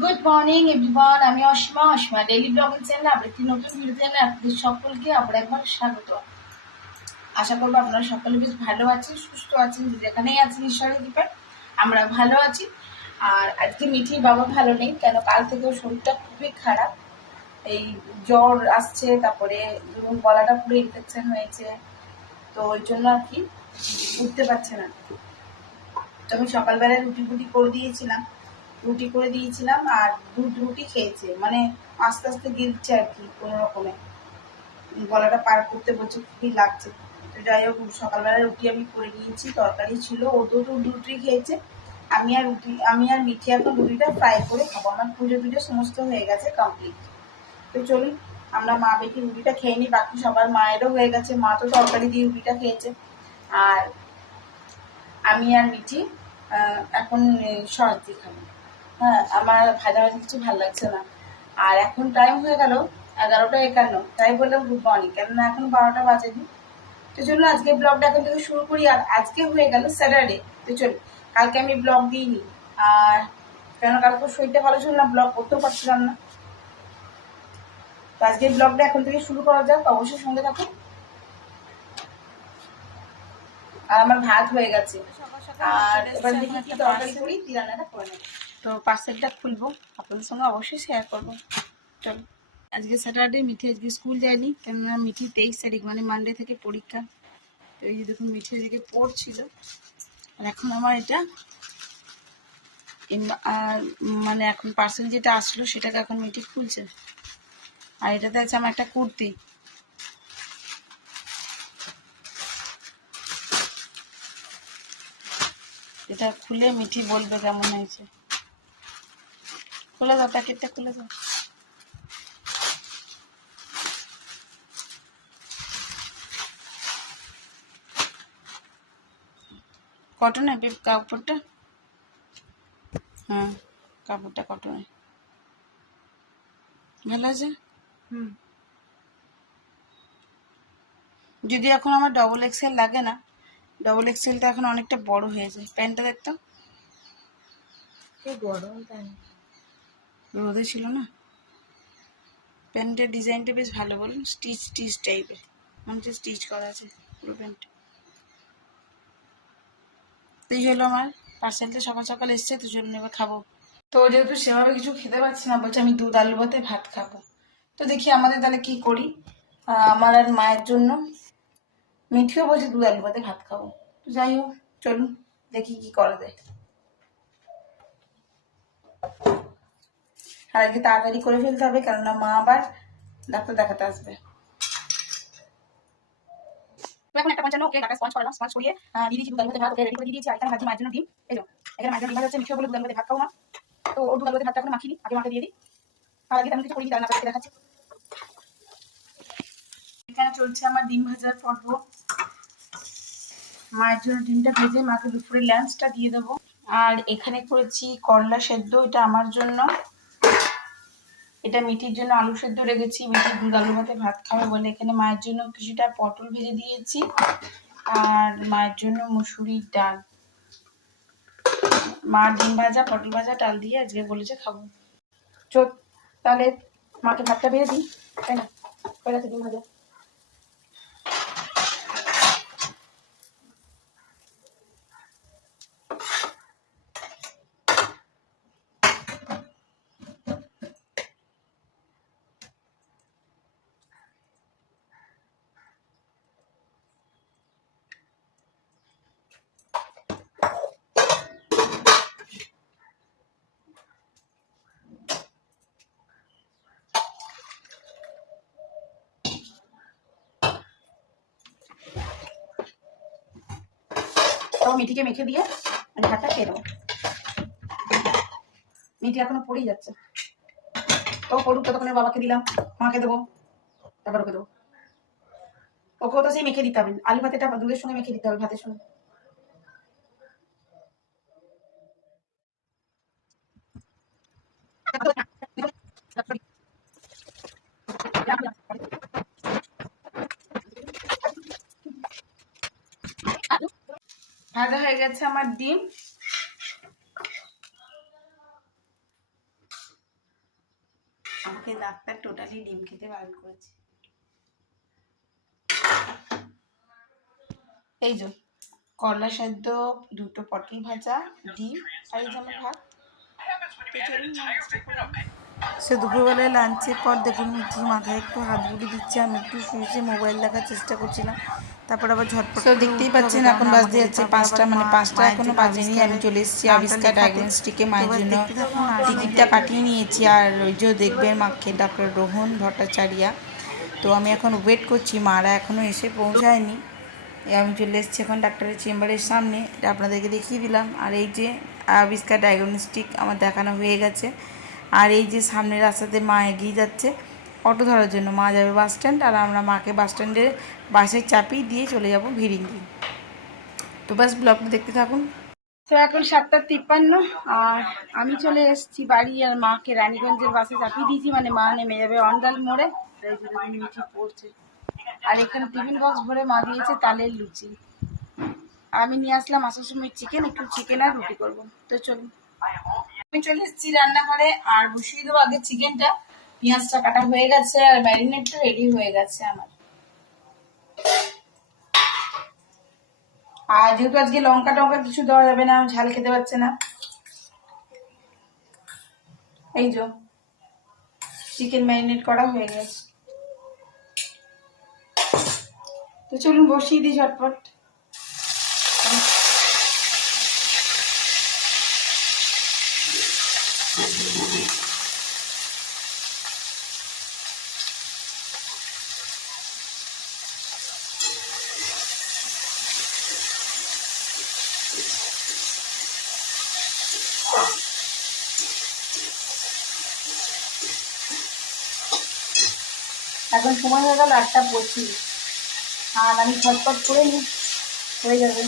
Good morning everyone, আমি Asima daily blogging চ্যানেলে আরেকটি নতুন ভিডিও চ্যানেলে আপনাদের সকলকে আবার একবার স্বাগত। আশা করবো আপনারা সকলে বেশ ভালো আছেন, সুস্থ আছেন, যেখানেই আছেন ঈশ্বরের কৃপায় আমরা ভালো আছি। আর আজকে মিঠির বাবা ভালো নেই, কেন কাল থেকে শরীরটা খুবই খারাপ, এই জ্বর আসছে, তারপরে গলাটা পুরো ইনফেকশন হয়েছে, তো ওই জন্য আর কি উঠতে পারছে না। তো আমি সকালবেলায় রুটি করে দিয়েছিলাম আর দুধ রুটি খেয়েছে, মানে আস্তে আস্তে গিলছে আর কি, কোনো রকমে গলাটা পার করতে বলছে, খুবই লাগছে। তো যাই হোক, সকালবেলা রুটি আমি করে দিয়েছি, তরকারি ছিল, ও তো রুটি খেয়েছে। আমি আর মিঠি এখন রুটিটা ফ্রাই করে খাবো। আমার পুজো সমস্ত হয়ে গেছে, কমপ্লিট। তো চলুন আমরা মা বেটি রুটিটা খেয়ে নিই, বাকি সবার মায়েরও হয়ে গেছে, মা তো তরকারি দিয়ে রুটিটা খেয়েছে। আর আমি আর মিঠি এখন সবজি খাবো। হ্যাঁ, আমার ভাজাভাজি কিছু ভালো লাগছে না। আর এখন টাইম হয়ে গেল 11টা 51, তাই বললাম গুড মর্নিং, কেননা এখন 12টা বাজেনি। তো চলুন আজকে ব্লগটা এখন থেকে শুরু করি। আর আজকে হয়ে গেল স্যাটারডে। তো চলুন, কালকে আমি ব্লগ দিইনি, আর কেন কালকে শরীরটা ভালো ছিল না, ব্লগ করতেও পারছিলাম না। তো আজকে ব্লগটা এখন থেকে শুরু করা যাক, অবশ্যই সঙ্গে থাকুন। আর আমার ভাত হয়ে গেছে, আর এবার দেখি কি তরকারি করি, রান্নাটা করে নেব। তো পার্সেলটা খুলবো, আপনাদের সঙ্গে অবশ্যই শেয়ার করবো। চলো, আজকে স্যাটারডে, মিঠি আজকে স্কুল যায়নি, কেননা মিঠি 23 তারিখ মানে মানডে থেকে পরীক্ষা। তো এই যে দেখুন, মিঠি এদিকে পড়ছিল, আর এখন আমার এটা আর মানে এখন পার্সেল যেটা আসলো সেটাকে এখন মিঠি খুলছে। আর এটাতে আছে আমার একটা কুর্তি। এটা খুলে মিঠি বলবে কেমন হয়েছে। খুলে দাও, প্যাকেটটা খুলে দাও। কটনের কাপড়টা, হ্যাঁ কাপড়টা কটনের, ভালো আছে। যদি এখন আমার ডবল এক্সেল লাগে না, ডবল এক্সেলটা এখন অনেকটা বড় হয়ে যায়। প্যান্টটা দেখতাম গরম, তাই রোদে ছিল না। প্যান্টের ডিজাইনটা বেশ ভালো, বলুন, স্টিচ টাইপের, মনে হচ্ছে স্টিচ করা আছে পুরো প্যান্ট। তো এই হলো আমার পার্সেলটা, সকাল সকাল এসছে, তো চলুন এবার খাবো। তো যেহেতু সেভাবে কিছু খেতে পারছি না, বলছে আমি দুধ আলু ভাতে ভাত খাবো। তো দেখি আমাদের তাহলে কি করি। আমার আর মায়ের জন্য, মিঠিও বলছে দুধ আলু ভাতে ভাত খাবো। তো যাই হোক, চলুন দেখি কি করা যায়। আর আজকে তাড়াতাড়ি করে ফেলতে হবে, কেননা মা আবার ডাক্তার দেখাতে আসবে। এখন 1:55, ওকে ডাটা স্পঞ্জ করলাম, স্পঞ্জ করিয়ে দিয়ে দিয়েছি দুধ আলু ভাতে ভাত, ওকে রেডি করে দিয়ে দিয়েছি। আর এখানে ভাজি মায়ের জন্য ডিম, এই যে এখানে মায়ের জন্য ডিম ভাজা হচ্ছে। মিঠিও বলে দুধ আলু ভাতে ভাত খাবো না, তো ওর দুধ আলু ভাতে ভাতটা এখন মাখিনি, আগে মাকে দিয়ে দিই। আর আগে তেমন কিছু করিনি, রান্না করে দেখাচ্ছি। এখানে চলছে আমার ডিম ভাজার পর্ব। মায়ের জন্য ডিমটা ভেজে মাকে দুপুরে লাঞ্চটা দিয়ে দেবো। আর এখানে করেছি করলা সেদ্ধ, এটা আমার জন্য, এটা মিঠির জন্য আলু সেদ্ধ রেখেছি। মিঠির দুধ আলু ভাতে ভাত খাবে বলে এখানে মায়ের জন্য কিছুটা পটল ভেজে দিয়েছি, আর মায়ের জন্য মুসুরির ডাল। মা ডিম ভাজা, পটল ভাজা, ডাল দিয়ে আজকে বলেছে খাবো। চল তাহলে মাকে ভাতটা বেড়ে দিই, তাই না? হয়ে গেছে ডিম ভাজা। তো মিঠিকে মেখে দিয়ে আমি ভাতটা খেয়ে দেবো। মিঠি এখনো পড়েই যাচ্ছে, তো পড়ুক, ততক্ষণে বাবাকে দিলাম, মাকে দেবো, তারপর ওকে দেবো। ওকেও তো সেই মেখে দিতে হবে, আলু ভাতেটা দুধের সঙ্গে মেখে দিতে হবে, ভাতের সঙ্গে। ভাজা হয়ে গেছে আমার ডিম। আমাকে ডাক্তার টোটালি ডিম খেতে বারণ করেছে। এই যে করলা সেদ্ধ, দুটো পটল ভাজা, ডিম আর এই যে আমার ভাত। সে দুপুরবেলায় লাঞ্চের পর দেখুন মিঠি মাথায় একটু হাত বুলিয়ে দিচ্ছে, আমি একটু শুয়েছে মোবাইল দেখার চেষ্টা করছিলাম। তারপর আবার ঝটপট দেখতেই পাচ্ছেন এখন বাজতে যাচ্ছে 5টা, মানে 5টা এখনো বাজেনি। আমি চলে এসেছি আবিষ্কার ডায়াগনস্টিকে মায়ের জন্য টিকিটটা কাটিয়ে নিয়েছি। আর ওই যে দেখবেন মাকে ডক্টর রোহন ভট্টাচার্যা। তো আমি এখন ওয়েট করছি, মারা এখনও এসে পৌঁছায়নি। আমি চলে এসেছি এখন ডাক্তারের চেম্বারের সামনে, আপনাদেরকে দেখিয়ে দিলাম। আর এই যে আবিষ্কার ডায়াগনস্টিক আমার দেখানো হয়ে গেছে। আর এই যে সামনের রাস্তাতে মা এগিয়ে যাচ্ছে অটো ধরার জন্য। মা যাবে বাস স্ট্যান্ড, আর আমরা মাকে বাস স্ট্যান্ডে বাসে চাপিয়ে দিয়ে চলে যাব ভিড়িঙ্গি। তো বাস ব্লগটা দেখতে থাকুন। তো এখন 7:53 আর আমি চলে এসেছি বাড়ি। আর মাকে রানীগঞ্জের বাসে চাপিয়ে দিয়েছি, মানে মা নেমে যাবে অন্ডাল মোড়ে। মিঠি পড়ছে। আর এখানে টিফিন বক্স ভরে মা দিয়েছে তালের লুচি। আমি নিয়ে আসলাম আসার সময় চিকেন, একটু চিকেন আর রুটি করবো। তো চলুন, আমি চলে এসেছি রান্নাঘরে আর বসিয়ে দেবো আগে চিকেনটা। পেঁয়াজটা কাটা হয়ে গেছে আর ম্যারিনেটটা রেডি হয়ে গেছে আমার। আর যেহেতু আজকে লঙ্কা টঙ্কা কিছু দেওয়া যাবে না, ঝাল খেতে পারছে না, এই যে চিকেন ম্যারিনেট করা হয়ে গেছে। তো চলুন বসিয়ে দিই ঝটপট। এখন সময় হয়ে গেল 8:25, আর আমি ঝটপট করে নিই, হয়ে যাবে।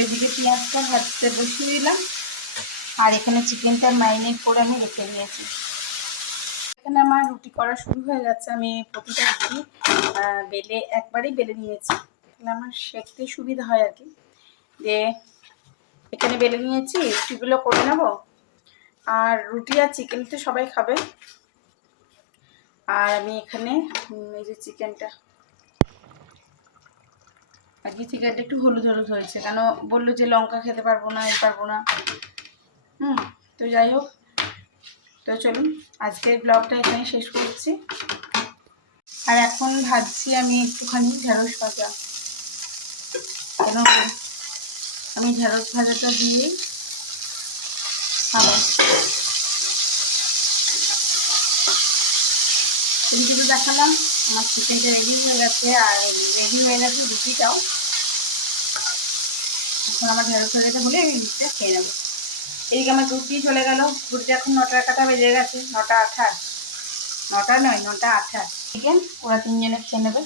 এদিকে পেঁয়াজটা ভাজতে বসিয়ে দিলাম, আর এখানে চিকেনটা ম্যারিনেট করে আমি রেখে দিয়েছি। এখানে আমার রুটি করা শুরু হয়ে গেছে। আমি প্রতিটা রুটি একবারেই বেলে নিয়েছি, তাহলে আমার সেঁকতে সুবিধা হয় আর কি। যে এখানে বেলে নিয়েছি, রুটিগুলো করে নেব। আর রুটি আর চিকেন তো সবাই খাবে। আর আমি এখানে এই যে চিকেনটা, আর কি চিকেনটা একটু হলুদ হলুদ হয়েছে, কেন বললো যে লঙ্কা খেতে পারবো না, পারবো না। তো যাই হোক, তো চলুন আজকের ব্লগটা এখানে শেষ করছি। আর এখন ভাজছি আমি একটুখানি ঢেঁড়স ভাজা, কেন আমি ঢেঁড়স ভাজাটা দিয়েই খাবো। কিন্তু তো দেখালাম আমার চিকেনটা রেডি হয়ে গেছে, আর রেডি হয়ে গেছে রুটিটাও। এখন আমার ঢেঁড়স ভাজাটা হলে আমি রুটিটা খেয়ে নেবো। এদিকে আমার রুটি চলে গেল, রুটি এখন 9টার কাটা বেজে গেছে, 9:28, 9টা নয় 9:28। চিকেন ওরা 3জনে খেয়ে নেবে।